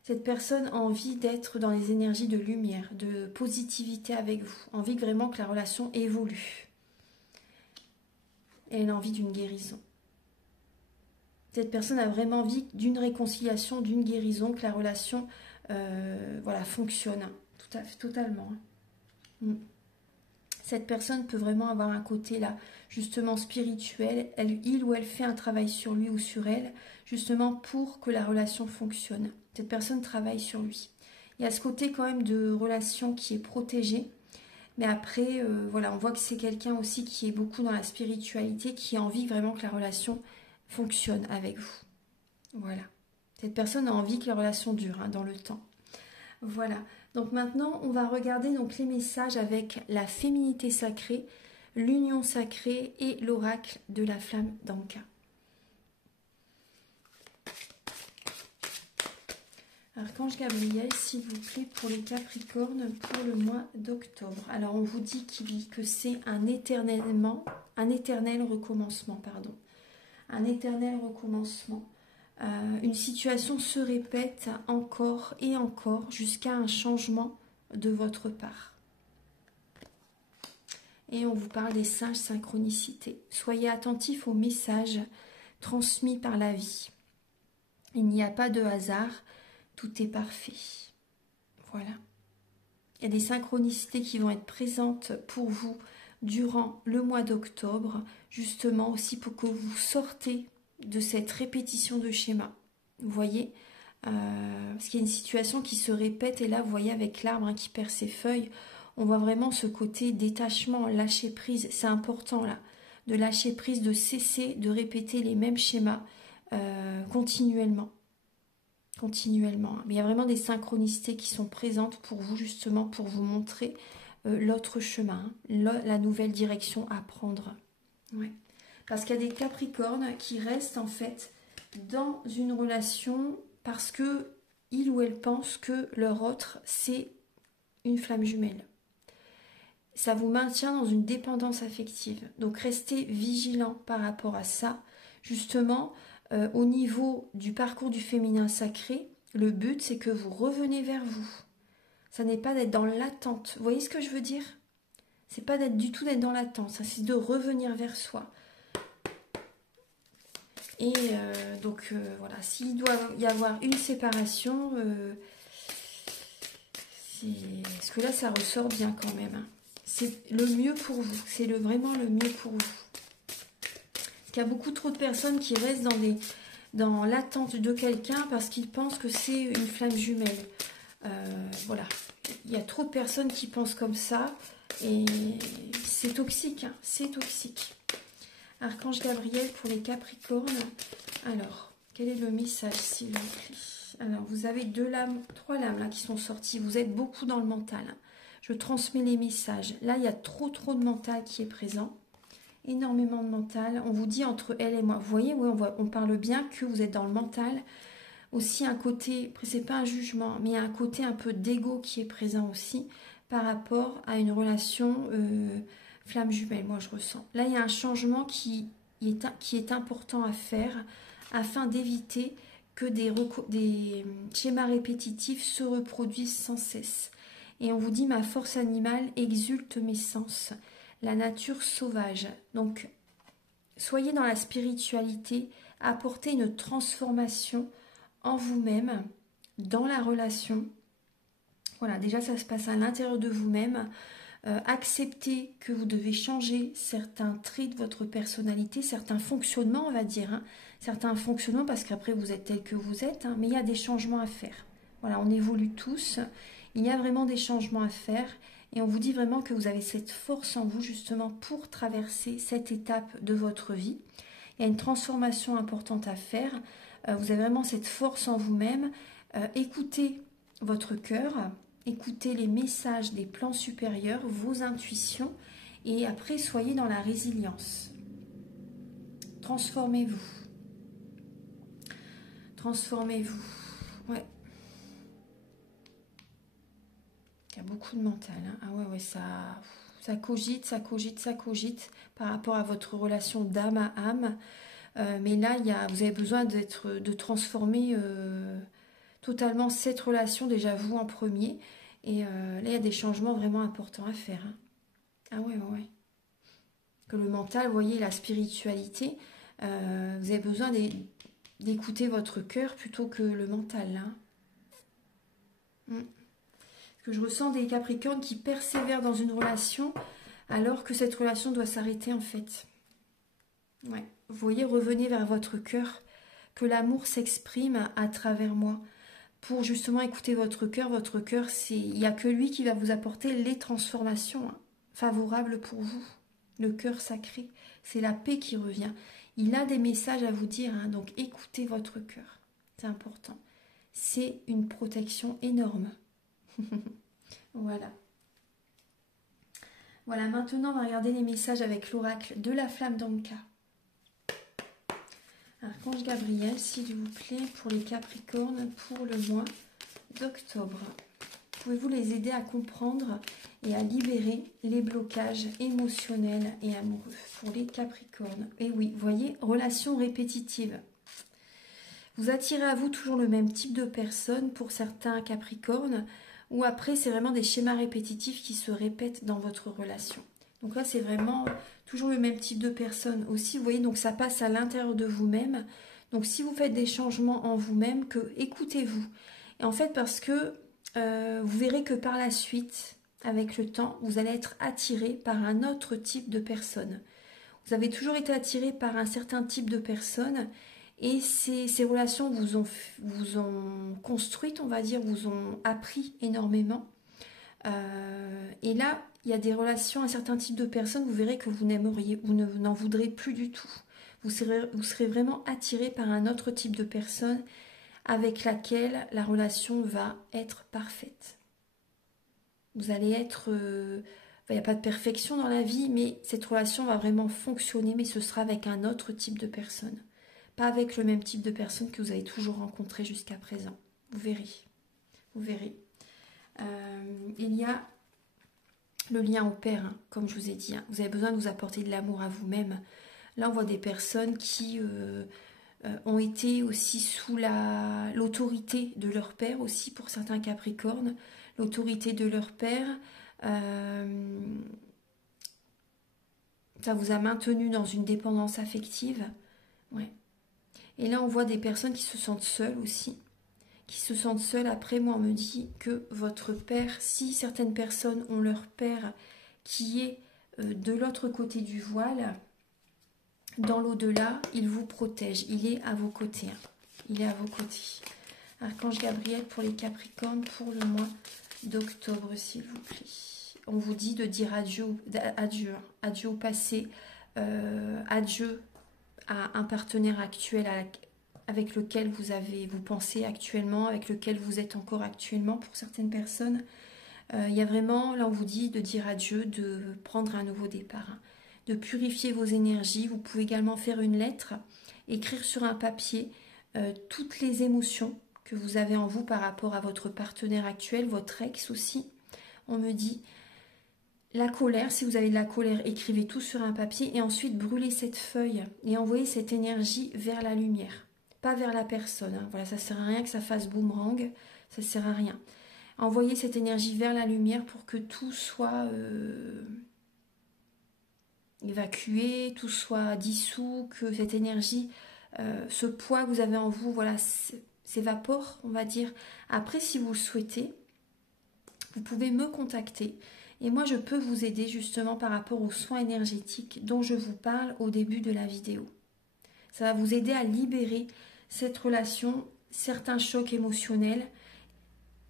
Cette personne a envie d'être dans les énergies de lumière, de positivité avec vous, a envie vraiment que la relation évolue. Et elle a envie d'une guérison. Cette personne a vraiment envie d'une réconciliation, d'une guérison, que la relation voilà, fonctionne totalement. Cette personne peut vraiment avoir un côté là, justement spirituel. Il ou elle fait un travail sur lui ou sur elle, justement pour que la relation fonctionne. Cette personne travaille sur lui. Il y a ce côté quand même de relation qui est protégé. Mais après, voilà, on voit que c'est quelqu'un aussi qui est beaucoup dans la spiritualité, qui a envie vraiment que la relation fonctionne avec vous. Voilà. Cette personne a envie que la relation dure dans le temps. Voilà. Donc maintenant, on va regarder donc les messages avec la féminité sacrée, l'union sacrée et l'oracle de la flamme d'Anka. Archange Gabriel, s'il vous plaît, pour les Capricornes, pour le mois d'octobre. Alors, on vous dit que c'est un éternel recommencement, pardon. Un éternel recommencement. Une situation se répète encore et encore jusqu'à un changement de votre part. Et on vous parle des sages synchronicités. Soyez attentifs aux messages transmis par la vie. Il n'y a pas de hasard, tout est parfait. Voilà. Il y a des synchronicités qui vont être présentes pour vous durant le mois d'octobre, justement aussi pour que vous sortez de cette répétition de schéma. Vous voyez, parce qu'il y a une situation qui se répète, et là, vous voyez, avec l'arbre qui perd ses feuilles, on voit vraiment ce côté détachement, lâcher prise. C'est important, là, de lâcher prise, de cesser de répéter les mêmes schémas continuellement. Continuellement. Mais il y a vraiment des synchronicités qui sont présentes pour vous, justement, pour vous montrer l'autre chemin, la nouvelle direction à prendre. Ouais. Parce qu'il y a des Capricornes qui restent, en fait, dans une relation parce que il ou elle pense que leur autre, c'est une flamme jumelle. Ça vous maintient dans une dépendance affective. Donc, restez vigilant par rapport à ça. Justement, au niveau du parcours du féminin sacré, le but, c'est que vous revenez vers vous. Ça n'est pas d'être dans l'attente. Vous voyez ce que je veux dire? C'est pas du tout d'être dans l'attente. Ça, c'est de revenir vers soi. Et donc, voilà. S'il doit y avoir une séparation, parce que là, ça ressort bien quand même. Hein. C'est le mieux pour vous. C'est vraiment le mieux pour vous. Parce qu'il y a beaucoup trop de personnes qui restent dans l'attente de quelqu'un parce qu'ils pensent que c'est une flamme jumelle. Voilà. Il y a trop de personnes qui pensent comme ça et c'est toxique. Hein, c'est toxique. Archange Gabriel pour les Capricornes. Alors, quel est le message, s'il vous plaît? Alors, vous avez 3 lames là qui sont sorties. Vous êtes beaucoup dans le mental. Je transmets les messages. Là, il y a trop de mental qui est présent. Énormément de mental. On vous dit entre elle et moi. Vous voyez, oui, on parle bien que vous êtes dans le mental. Aussi un côté, c'est pas un jugement, mais il y a un côté un peu d'ego qui est présent aussi par rapport à une relation flamme jumelle, moi je ressens. Là, il y a un changement qui est important à faire afin d'éviter que des schémas répétitifs se reproduisent sans cesse. Et on vous dit, ma force animale exulte mes sens, la nature sauvage. Donc, soyez dans la spiritualité, apportez une transformation en vous-même, dans la relation. Voilà, déjà ça se passe à l'intérieur de vous-même. Acceptez que vous devez changer certains traits de votre personnalité, certains fonctionnements, on va dire. Hein. Certains fonctionnements, parce qu'après vous êtes tel que vous êtes, hein, mais il y a des changements à faire. Voilà, on évolue tous. Il y a vraiment des changements à faire. Et on vous dit vraiment que vous avez cette force en vous, justement, pour traverser cette étape de votre vie. Il y a une transformation importante à faire. Vous avez vraiment cette force en vous-même. Écoutez votre cœur, écoutez les messages des plans supérieurs, vos intuitions, et après soyez dans la résilience. Transformez-vous. Transformez-vous. Ouais. Il y a beaucoup de mental. Hein. Ah ouais, ça cogite, ça cogite, ça cogite par rapport à votre relation d'âme à âme. Mais là, vous avez besoin de transformer totalement cette relation, déjà vous en premier. Et là, il y a des changements vraiment importants à faire. Hein. Ah ouais, ouais, ouais. Que le mental, vous voyez, la spiritualité, vous avez besoin d'écouter votre cœur plutôt que le mental. Hein. Parce que je ressens des Capricornes qui persévèrent dans une relation alors que cette relation doit s'arrêter en fait. Ouais. Vous voyez, revenez vers votre cœur, que l'amour s'exprime à travers moi. Pour justement écouter votre cœur, il n'y a que lui qui va vous apporter les transformations favorables pour vous. Le cœur sacré, c'est la paix qui revient. Il a des messages à vous dire, hein, donc écoutez votre cœur. C'est important. C'est une protection énorme. Voilà. Voilà, maintenant on va regarder les messages avec l'oracle de la flamme d'Anka. Archange Gabriel, s'il vous plaît, pour les Capricornes, pour le mois d'octobre. Pouvez-vous les aider à comprendre et à libérer les blocages émotionnels et amoureux pour les Capricornes? Et oui, vous voyez, relation répétitive. Vous attirez à vous toujours le même type de personne pour certains Capricornes, ou après c'est vraiment des schémas répétitifs qui se répètent dans votre relation. Donc là c'est vraiment toujours le même type de personne aussi, vous voyez, donc ça passe à l'intérieur de vous-même. Donc si vous faites des changements en vous-même, écoutez-vous. Et en fait parce que vous verrez que par la suite, avec le temps, vous allez être attiré par un autre type de personne. Vous avez toujours été attiré par un certain type de personne et ces relations vous ont construite, on va dire, vous ont appris énormément. Et là, il y a des relations, un certain type de personnes, vous verrez que vous n'aimeriez, vous n'en voudrez plus du tout. Vous serez vraiment attiré par un autre type de personne avec laquelle la relation va être parfaite. Vous allez être... il n'y a pas de perfection dans la vie, mais cette relation va vraiment fonctionner, mais ce sera avec un autre type de personne. Pas avec le même type de personne que vous avez toujours rencontré jusqu'à présent. Vous verrez. Vous verrez. Il y a le lien au père, hein, comme je vous ai dit. Hein. Vous avez besoin de vous apporter de l'amour à vous-même. Là, on voit des personnes qui ont été aussi sous l'autorité de leur père, aussi pour certains Capricornes. L'autorité de leur père, ça vous a maintenu dans une dépendance affective. Ouais. Et là, on voit des personnes qui se sentent seules aussi. Qui se sentent seules. Après, moi, on me dit que votre père, si certaines personnes ont leur père qui est de l'autre côté du voile, dans l'au-delà, il vous protège. Il est à vos côtés. Hein. Il est à vos côtés. Archange Gabriel pour les Capricornes pour le mois d'octobre, s'il vous plaît. On vous dit de dire adieu au passé, adieu à un partenaire actuel avec lequel vous pensez actuellement, avec lequel vous êtes encore actuellement pour certaines personnes. Il y a vraiment, là on vous dit de dire adieu, de prendre un nouveau départ, hein, de purifier vos énergies. Vous pouvez également faire une lettre, écrire sur un papier toutes les émotions que vous avez en vous par rapport à votre partenaire actuel, votre ex aussi. On me dit la colère, si vous avez de la colère, écrivez tout sur un papier et ensuite brûlez cette feuille et envoyez cette énergie vers la lumière, pas vers la personne. Hein. Voilà, ça ne sert à rien que ça fasse boomerang, ça ne sert à rien. Envoyez cette énergie vers la lumière pour que tout soit évacué, tout soit dissous, que cette énergie, ce poids que vous avez en vous, voilà, s'évapore, on va dire. Après, si vous le souhaitez, vous pouvez me contacter. Et moi, je peux vous aider justement par rapport aux soins énergétiques dont je vous parle au début de la vidéo. Ça va vous aider à libérer cette relation, certains chocs émotionnels.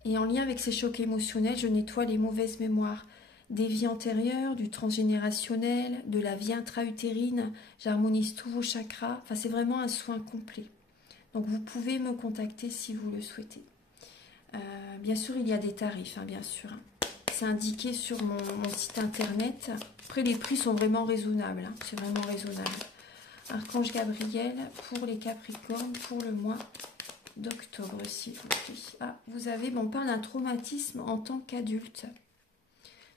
Et en lien avec ces chocs émotionnels, je nettoie les mauvaises mémoires des vies antérieures, du transgénérationnel, de la vie intra-utérine. J'harmonise tous vos chakras. Enfin, c'est vraiment un soin complet. Donc, vous pouvez me contacter si vous le souhaitez. Bien sûr, il y a des tarifs, hein, bien sûr. C'est indiqué sur mon site internet. Après, les prix sont vraiment raisonnables. Hein, c'est vraiment raisonnable. Archange Gabriel pour les Capricornes pour le mois d'octobre, s'il vous plaît. Ah, vous avez, bon, on parle d'un traumatisme en tant qu'adulte.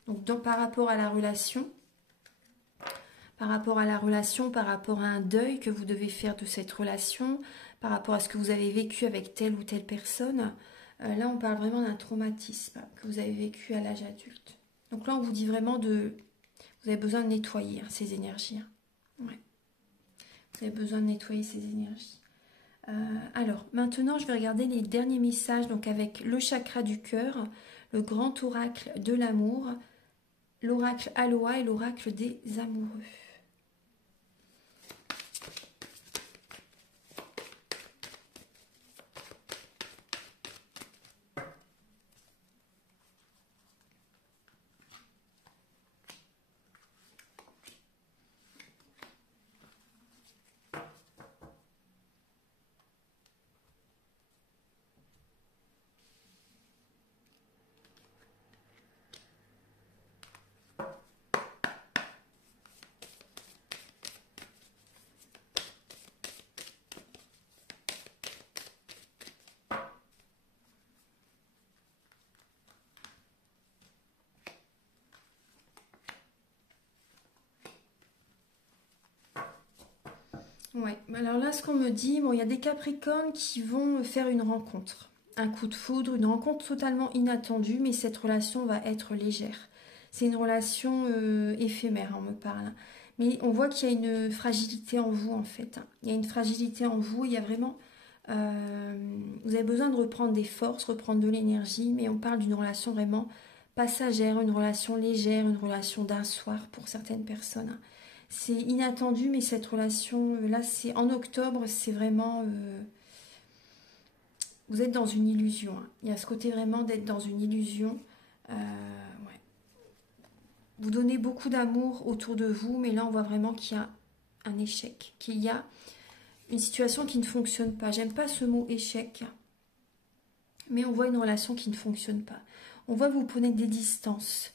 Donc, par rapport à la relation, par rapport à un deuil que vous devez faire de cette relation, par rapport à ce que vous avez vécu avec telle ou telle personne, là, on parle vraiment d'un traumatisme que vous avez vécu à l'âge adulte. Donc là, on vous dit vraiment vous avez besoin de nettoyer hein, ces énergies. Hein. Ouais. Vous avez besoin de nettoyer ces énergies. Alors, maintenant, je vais regarder les derniers messages, donc avec le chakra du cœur, le grand oracle de l'amour, l'oracle Aloha et l'oracle des amoureux. Ouais, alors là, ce qu'on me dit, bon, il y a des Capricornes qui vont faire une rencontre, un coup de foudre, une rencontre totalement inattendue, mais cette relation va être légère. C'est une relation éphémère, on me parle. Mais on voit qu'il y a une fragilité en vous, en fait. Il y a une fragilité en vous, il y a vraiment Vous avez besoin de reprendre des forces, reprendre de l'énergie, mais on parle d'une relation vraiment passagère, une relation légère, une relation d'un soir pour certaines personnes. C'est inattendu, mais cette relation, là, c'est en octobre, c'est vraiment... vous êtes dans une illusion. Hein. Il y a ce côté vraiment d'être dans une illusion. Ouais. Vous donnez beaucoup d'amour autour de vous, mais là, on voit vraiment qu'il y a un échec, qu'il y a une situation qui ne fonctionne pas. J'aime pas ce mot échec, mais on voit une relation qui ne fonctionne pas. On voit que vous prenez des distances.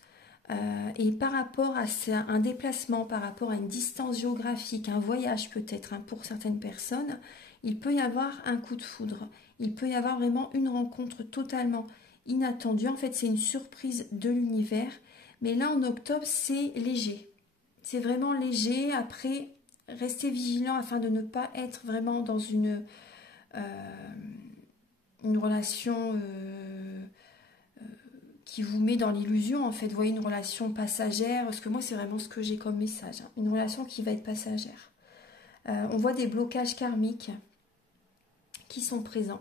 Et par rapport à un déplacement, par rapport à une distance géographique, un voyage peut-être, hein, pour certaines personnes, il peut y avoir un coup de foudre. Il peut y avoir vraiment une rencontre totalement inattendue. En fait, c'est une surprise de l'univers. Mais là, en octobre, c'est léger. C'est vraiment léger. Après, restez vigilant afin de ne pas être vraiment dans une relation qui vous met dans l'illusion, en fait. Vous voyez, une relation passagère, parce que moi, c'est vraiment ce que j'ai comme message. Hein. Une relation qui va être passagère. On voit des blocages karmiques qui sont présents.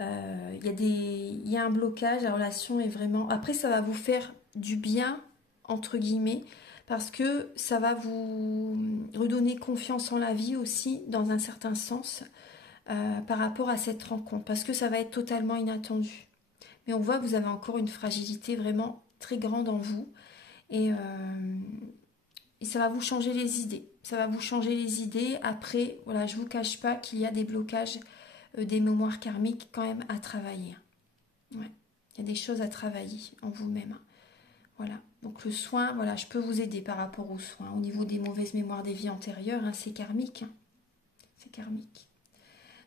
Il y a un blocage, la relation est vraiment... Après, ça va vous faire du bien, entre guillemets, parce que ça va vous redonner confiance en la vie aussi, dans un certain sens, par rapport à cette rencontre, parce que ça va être totalement inattendu. Mais on voit que vous avez encore une fragilité vraiment très grande en vous, et ça va vous changer les idées. Ça va vous changer les idées. Après, voilà, je ne vous cache pas qu'il y a des blocages, des mémoires karmiques quand même à travailler. Ouais. Il y a des choses à travailler en vous-même. Voilà. Donc le soin, voilà, je peux vous aider par rapport aux soins. Au niveau des mauvaises mémoires des vies antérieures, hein, c'est karmique. Hein. C'est karmique.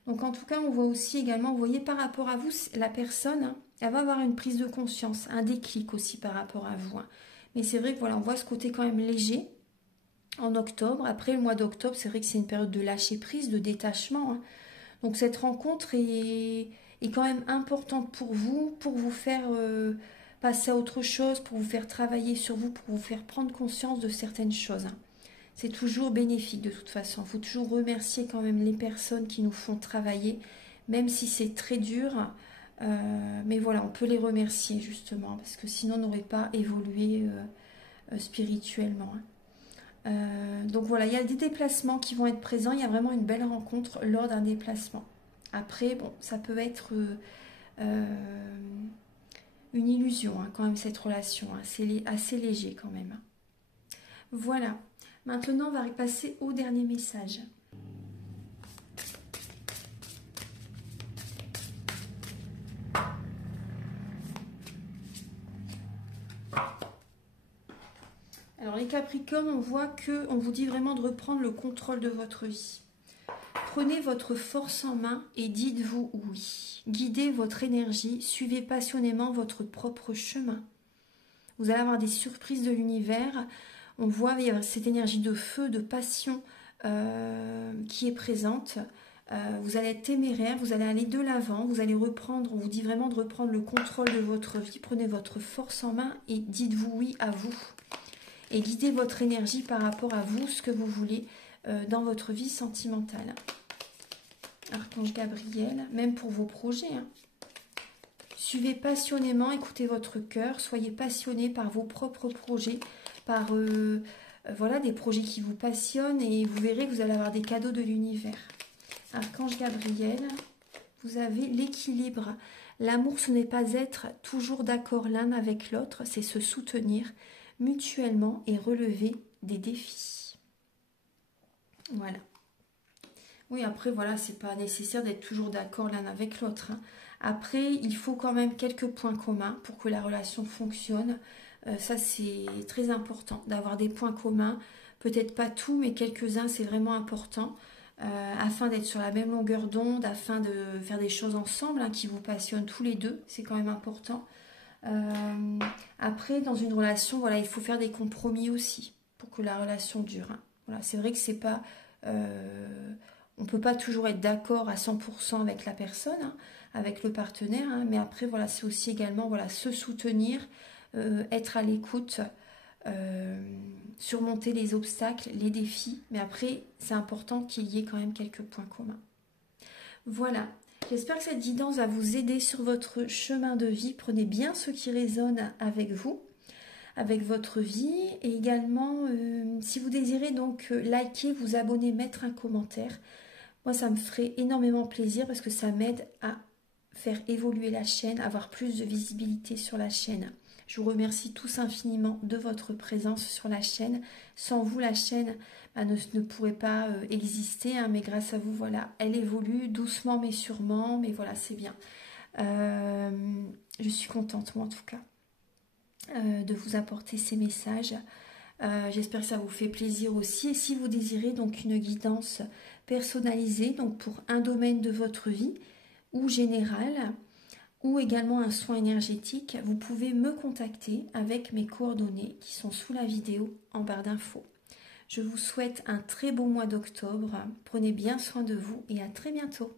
Donc en tout cas, on voit aussi également, vous voyez, par rapport à vous, la personne, hein, elle va avoir une prise de conscience, un déclic aussi par rapport à vous. Hein. Mais c'est vrai que voilà, on voit ce côté quand même léger en octobre. Après le mois d'octobre, c'est vrai que c'est une période de lâcher prise, de détachement. Hein. Donc cette rencontre est quand même importante pour vous faire passer à autre chose, pour vous faire travailler sur vous, pour vous faire prendre conscience de certaines choses. Hein. C'est toujours bénéfique de toute façon. Il faut toujours remercier quand même les personnes qui nous font travailler, même si c'est très dur. Mais voilà, on peut les remercier justement, parce que sinon on n'aurait pas évolué spirituellement. Donc voilà, il y a des déplacements qui vont être présents. Il y a vraiment une belle rencontre lors d'un déplacement. Après, bon, ça peut être une illusion hein, quand même cette relation. Hein. C'est assez léger quand même. Voilà. Maintenant, on va passer au dernier message. Alors les Capricornes, on voit que on vous dit vraiment de reprendre le contrôle de votre vie. Prenez votre force en main et dites-vous oui. Guidez votre énergie, suivez passionnément votre propre chemin. Vous allez avoir des surprises de l'univers. On voit il y a cette énergie de feu, de passion qui est présente. Vous allez être téméraire, vous allez aller de l'avant, vous allez reprendre, on vous dit vraiment de reprendre le contrôle de votre vie. Prenez votre force en main et dites-vous oui à vous. Et guidez votre énergie par rapport à vous, ce que vous voulez dans votre vie sentimentale. Archange Gabriel, même pour vos projets. Hein. Suivez passionnément, écoutez votre cœur, soyez passionné par vos propres projets, par voilà, des projets qui vous passionnent et vous verrez que vous allez avoir des cadeaux de l'univers. Archange Gabriel, vous avez l'équilibre. L'amour, ce n'est pas être toujours d'accord l'un avec l'autre, c'est se soutenir mutuellement et relever des défis. Voilà. Oui, après, voilà, c'est pas nécessaire d'être toujours d'accord l'un avec l'autre. Hein. Après, il faut quand même quelques points communs pour que la relation fonctionne. Ça, c'est très important d'avoir des points communs. Peut-être pas tout, mais quelques-uns, c'est vraiment important. Afin d'être sur la même longueur d'onde, afin de faire des choses ensemble hein, qui vous passionnent tous les deux. C'est quand même important. Après, dans une relation, voilà, il faut faire des compromis aussi pour que la relation dure. Hein. Voilà, c'est vrai que c'est pas... on ne peut pas toujours être d'accord à 100% avec la personne, hein, avec le partenaire, hein, mais après, voilà, c'est aussi également voilà, se soutenir, être à l'écoute, surmonter les obstacles, les défis, mais après, c'est important qu'il y ait quand même quelques points communs. Voilà, J'espère que cette guidance va vous aider sur votre chemin de vie. Prenez bien ce qui résonne avec vous, avec votre vie. Et également, si vous désirez donc liker, vous abonner, mettre un commentaire, moi ça me ferait énormément plaisir parce que ça m'aide à faire évoluer la chaîne, avoir plus de visibilité sur la chaîne. Je vous remercie tous infiniment de votre présence sur la chaîne. Sans vous, la chaîne ne pourrait pas exister, hein, mais grâce à vous, voilà, elle évolue doucement mais sûrement, mais voilà, c'est bien. Je suis contente, moi en tout cas, de vous apporter ces messages. J'espère que ça vous fait plaisir aussi. Et si vous désirez donc une guidance personnalisée, donc pour un domaine de votre vie ou général, ou également un soin énergétique, vous pouvez me contacter avec mes coordonnées qui sont sous la vidéo en barre d'infos. Je vous souhaite un très bon mois d'octobre. Prenez bien soin de vous et à très bientôt.